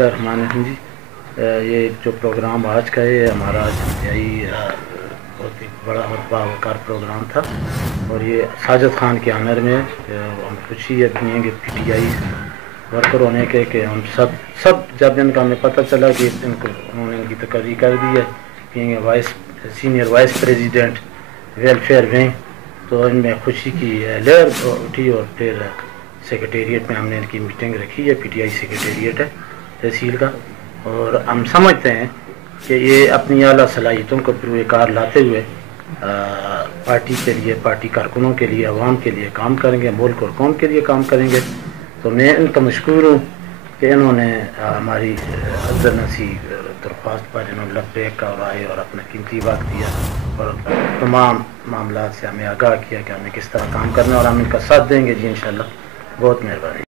बिस्मिल्लाहिर्रहमानिर्रहीम जी। ये जो प्रोग्राम आज का है हमारा इंतहाई बहुत ही बड़ा और बावकार प्रोग्राम था और ये साजिद खान के आनर में हम खुशी अपनी कि PTI वर्कर होने के कि हम सब जब इनका हमें पता चला कि उन्होंने इनकी तकर्री कर दी है कि senior vice president welfare wing, तो इनमें खुशी की लहर उठी और फिर सेक्रेटेरिएट में हमने इनकी मीटिंग रखी है। PTI सेक्रेटेरिएट है तहसील का, और हम समझते हैं कि ये अपनी आला सलाहियतों को पुरकार लाते हुए पार्टी के लिए, पार्टी कारकुनों के लिए, अवाम के लिए काम करेंगे, मुल्क और कौम के लिए काम करेंगे। तो मैं इनका मशकूर हूँ कि इन्होंने हमारी अफजल नसी दरख्वास्त पर इन्होंने लब्बैक का और आए और अपना कीमती वक्त दिया और तमाम मामला से हमें आगाह किया कि हमें किस तरह काम करना है और हम इनका साथ देंगे जी इंशाअल्लाह। बहुत मेहरबानी।